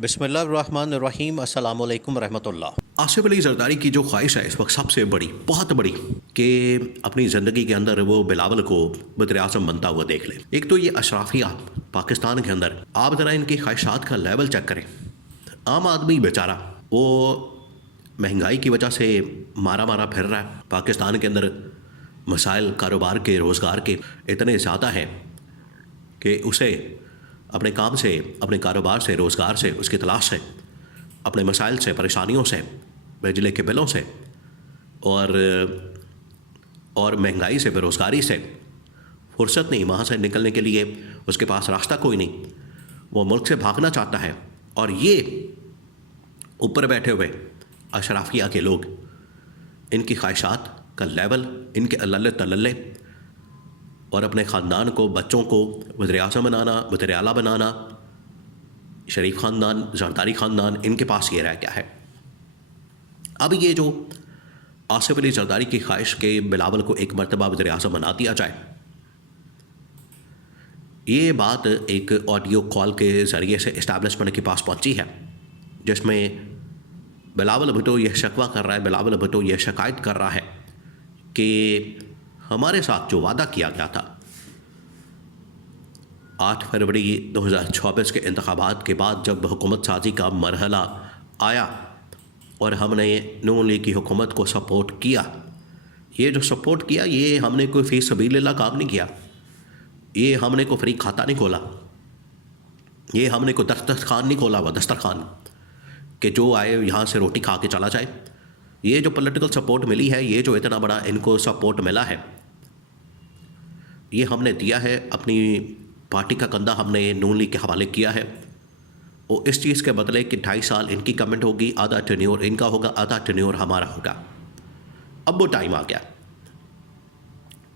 बिस्मिल्लाहिर्रहमानिर्रहीम अस्सलामु अलैकुम रहमतुल्लाह। आसिफ अली जरदारी की जो ख्वाहिश है इस वक्त सबसे बड़ी, बहुत बड़ी, कि अपनी ज़िंदगी के अंदर वो बिलावल को वज़ीर-ए-आज़म बनता हुआ देख ले। एक तो ये अशराफिया पाकिस्तान के अंदर, आप ज़रा इनकी ख्वाहिशात का लेवल चेक करें। आम आदमी बेचारा वो महंगाई की वजह से मारा मारा फिर रहा है। पाकिस्तान के अंदर मसाइल कारोबार के, रोज़गार के इतने ज़्यादा हैं कि उसे अपने काम से, अपने कारोबार से, रोज़गार से, उसकी तलाश से, अपने मसाइल से, परेशानियों से, बिजली के बिलों से और महंगाई से, बेरोज़गारी से फुर्सत नहीं। वहाँ से निकलने के लिए उसके पास रास्ता कोई नहीं। वो मुल्क से भागना चाहता है। और ये ऊपर बैठे हुए अशराफिया के लोग, इनकी ख्वाहिशात का लेवल, इनके अल्लल्ले तल्लल्ले, और अपने ख़ानदान को, बच्चों को वज़ीर-ए-आज़म बनाना, वज़ीर आला बनाना, शरीफ ख़ानदान, जरदारी ख़ानदान, इनके पास ये रह गया है। अब ये जो आसिफ अली जरदारी की ख्वाहिश के बिलावल को एक मरतबा वज़ीर-ए-आज़म बना दिया जाए, ये बात एक ऑडियो कॉल के ज़रिए से इस्टेब्लिशमेंट के पास पहुंची है, जिसमें बिलावल भुट्टो यह शिकवा कर रहा है, बिलावल भुट्टो यह शिकायत कर रहा है कि हमारे साथ जो वादा किया गया था 8 फरवरी 2024 के इंतखाबात के बाद, जब हुकूमत साजी का मरहला आया और हमने नून लीग की हुकूमत को सपोर्ट किया, ये जो सपोर्ट किया, ये हमने कोई फ़ी सबीलिल्लाह काम नहीं किया, ये हमने कोई फ्री खाता नहीं खोला, ये हमने कोई दस्तरखान नहीं खोला हुआ, दस्तरखान कि जो आए यहाँ से रोटी खा के चला जाए। ये जो पॉलिटिकल सपोर्ट मिली है, ये जो इतना बड़ा इनको सपोर्ट मिला है, ये हमने दिया है, अपनी पार्टी का कंधा हमने नून लीग के हवाले किया है। और इस चीज़ के बदले कि 2.5 साल इनकी गवर्नमेंट होगी, आधा टेन्योर इनका होगा, आधा टेन्योर हमारा होगा। अब वो टाइम आ गया,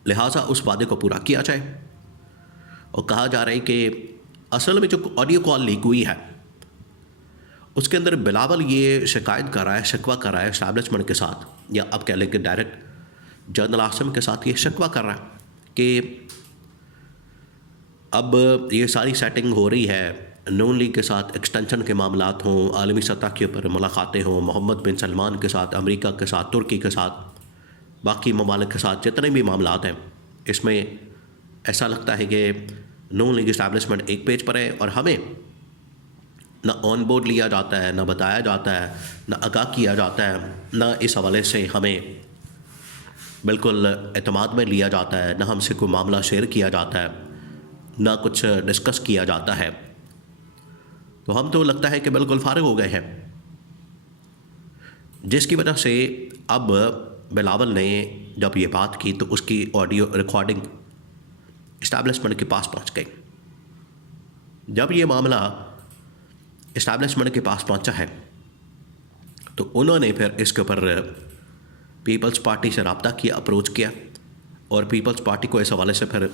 लिहाजा उस वादे को पूरा किया जाए। और कहा जा रहा है कि असल में जो ऑडियो कॉल लीक हुई है, उसके अंदर बिलावल ये शिकायत कर रहा है, शिकवा कर रहा है एस्टैब्लिशमेंट के साथ, या अब कह लें कि डायरेक्ट जनरल आसिम के साथ ये शिकवा कर रहा है कि अब ये सारी सेटिंग हो रही है, नून लीग के साथ एक्सटेंशन के मामलात हों, आलमी सतह के ऊपर मुलाकातें हों, मोहम्मद बिन सलमान के साथ, अमेरिका के साथ, तुर्की के साथ, बाकी ममालिक के साथ, जितने भी मामलात हैं, इसमें ऐसा लगता है कि नून लीग इस्टेब्लिशमेंट एक पेज पर है और हमें ना ऑन बोर्ड लिया जाता है, ना बताया जाता है, ना आगाह किया जाता है, ना इस हवाले से हमें बिल्कुल एतमाद में लिया जाता है, ना हमसे कोई मामला शेयर किया जाता है, ना कुछ डिस्कस किया जाता है। तो हम तो लगता है कि बिल्कुल फारिग हो गए हैं, जिसकी वजह से अब बिलावल ने जब ये बात की तो उसकी ऑडियो रिकॉर्डिंग इस्टेब्लिशमेंट के पास पहुंच गई। जब ये मामला इस्टेब्लिशमेंट के पास पहुंचा है तो उन्होंने फिर इसके ऊपर पीपल्स पार्टी से रब्ता किया, अप्रोच किया, और पीपल्स पार्टी को इस हवाले से फिर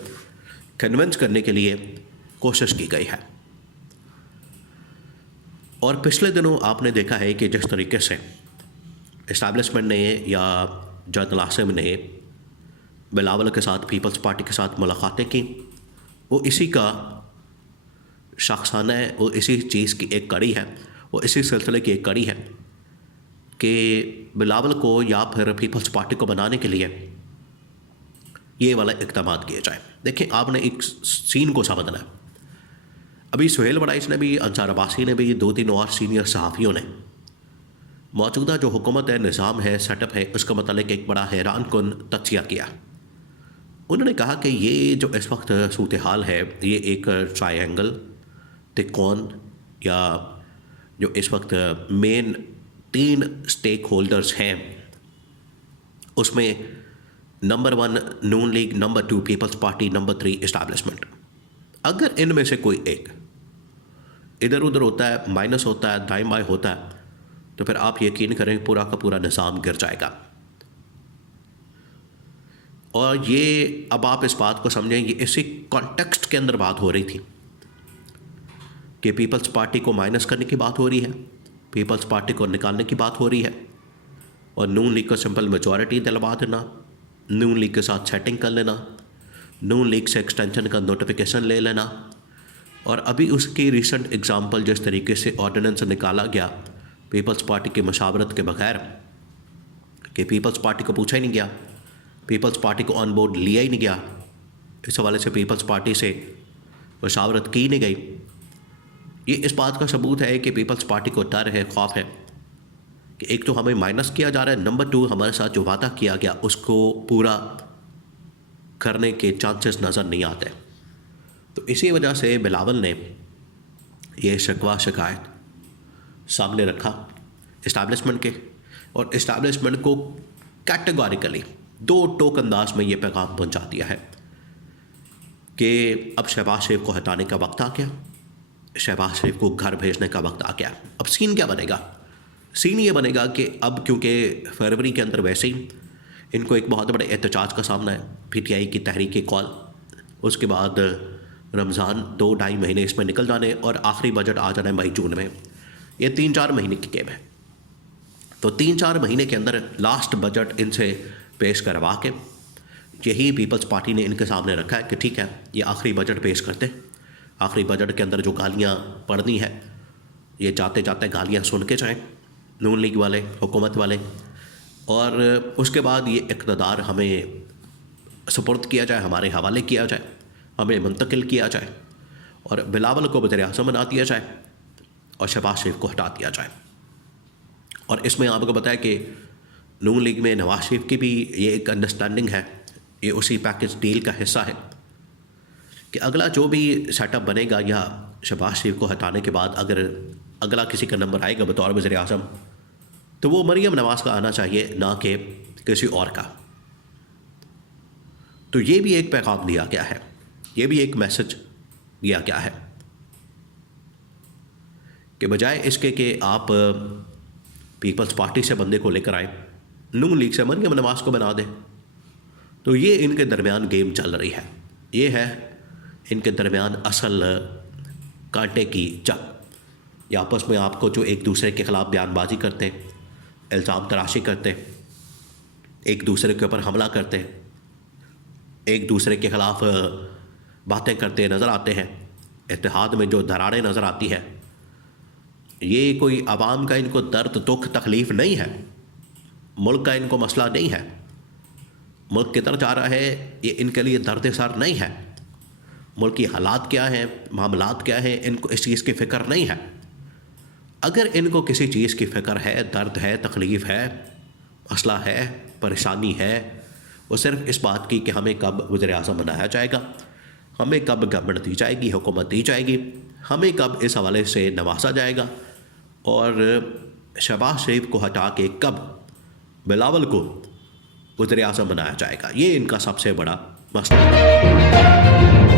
कन्विंस करने के लिए कोशिश की गई है। और पिछले दिनों आपने देखा है कि जिस तरीके से इस्टेब्लिशमेंट ने या जनरल आसिम ने बिलावल के साथ, पीपल्स पार्टी के साथ मुलाकातें की, वो इसी का शख्साना है, वो इसी चीज़ की एक कड़ी है, वो इसी सिलसिले की एक कड़ी है कि बिलावल को या फिर पीपल्स पार्टी को बनाने के लिए ये वाला इक़दामात किए जाए। देखिए, आपने एक सीन को समझना है। अभी सुहेल बड़ाइश ने भी, अंसार अब्बासी ने भी, 2-3 और सीनियर सहाफ़ियों ने मौजूदा जो हुकूमत है, निज़ाम है, सेटअप है, उसका मतलब एक बड़ा हैरान कुन तज्ज़िया किया। उन्होंने कहा कि ये जो इस वक्त सूरत हाल है, ये एक ट्रायंगल त्रिकोण, या जो इस वक्त मेन 3 स्टेक होल्डर्स हैं, उसमें number 1 Noon League, number 2 Peoples Party, number 3 establishment. अगर इनमें से कोई एक इधर उधर होता है, माइनस होता है, दाएं बाएं होता है, तो फिर आप यकीन करें पूरा का पूरा निज़ाम गिर जाएगा। और ये अब आप इस बात को समझें, ये इसी कॉन्टेक्स्ट के अंदर बात हो रही थी कि पीपल्स पार्टी को माइनस करने की बात हो रही है, पीपल्स पार्टी को निकालने की बात हो रही है, और नून लीग को सिंपल मेजॉरिटी दिलवा देना, नून लीग के साथ सेटिंग कर लेना, नून लीग से एक्सटेंशन का नोटिफिकेशन ले लेना, और अभी उसकी रिसेंट एग्जांपल जिस तरीके से ऑर्डिनेंस निकाला गया पीपल्स पार्टी की मशावरत के बगैर, कि पीपल्स पार्टी को पूछा ही नहीं गया, पीपल्स पार्टी को ऑन बोर्ड लिया ही नहीं गया, इस हवाले से पीपल्स पार्टी से मशावरत की नहीं गई, ये इस बात का सबूत है कि पीपल्स पार्टी को डर है, खौफ है कि एक तो हमें माइनस किया जा रहा है, नंबर 2 हमारे साथ जो वादा किया गया उसको पूरा करने के चांसेस नज़र नहीं आते। तो इसी वजह से बिलावल ने ये शिकवा शिकायत सामने रखा इस्टेब्लिशमेंट के, और इस्टेब्लिशमेंट को कैटेगोरिकली 2 टोक अंदाज में ये पैगाम पहुंचा दिया है कि अब शहबाज शरीफ को हटाने का वक्त आ गया, शहबाज शरीफ को घर भेजने का वक्त आ गया। अब सीन क्या बनेगा? सीन ये बनेगा कि अब क्योंकि फरवरी के अंदर वैसे ही इनको एक बहुत बड़े एहतजाज का सामना है, PTI की तहरीक कॉल, उसके बाद रमज़ान 2-2.5 महीने इसमें निकल जाने और आखिरी बजट आ जाना है मई जून में। ये 3-4 महीने की गेम है। तो 3-4 महीने के अंदर लास्ट बजट इनसे पेश करवा के यही पीपल्स पार्टी ने इनके सामने रखा है कि ठीक है ये आखिरी बजट पेश करते, आखिरी बजट के अंदर जो गालियाँ पढ़नी है ये जाते जाते गालियाँ सुन के जाएँ नून लीग वाले, हुकूमत वाले, और उसके बाद ये इक़्तिदार हमें सुपुर्द किया जाए, हमारे हवाले किया जाए, हमें मुंतकिल किया जाए और बिलावल को वज़ीर-ए-आज़म बना दिया जाए और शहबाज शरीफ को हटा दिया जाए। और इसमें आपको पता है कि नून लीग में नवाज शरीफ की भी ये एक अंडरस्टैंडिंग है, ये उसी पैकेज डील का हिस्सा है कि अगला जो भी सेटअप बनेगा या शहबाज शरीफ को हटाने के बाद अगर अगला किसी का नंबर आएगा बतौर वज़ीर-ए-आज़म तो वो मरियम नवाज़ का आना चाहिए, ना कि किसी और का। तो ये भी एक पैगाम दिया गया है, ये भी एक मैसेज दिया गया है कि बजाय इसके कि आप पीपल्स पार्टी से बंदे को लेकर आए, नून लीग से मरियम नवाज़ को बना दें, तो ये इनके दरमियान गेम चल रही है। ये है इनके दरमियान असल कांटे की जंग। ये आपस में आपको जो एक दूसरे के ख़िलाफ़ बयानबाजी करते, इल्ज़ाम तराशी करते, एक दूसरे के ऊपर हमला करते, एक दूसरे के ख़िलाफ़ बातें करते नज़र आते हैं, इत्तेहाद में जो दरारें नज़र आती हैं, ये कोई आवाम का इनको दर्द दुख तकलीफ़ नहीं है, मुल्क का इनको मसला नहीं है, मुल्क किधर जा रहा है ये इनके लिए दर्द सर नहीं है, मुल्क की हालात क्या हैं, मामलात क्या हैं, इनको इस चीज़ की फ़िक्र नहीं है। अगर इनको किसी चीज़ की फ़िक्र है, दर्द है, तकलीफ़ है, मसला है, परेशानी है, वो सिर्फ इस बात की कि हमें कब वज़ीर-ए-आज़म बनाया जाएगा, हमें कब गवर्नमेंट दी जाएगी, हुकूमत दी जाएगी, हमें कब इस हवाले से नवाजा जाएगा और शहबाज शरीफ को हटा के कब बिलावल को वज़ीर-ए-आज़म बनाया जाएगा, ये इनका सबसे बड़ा मसला है।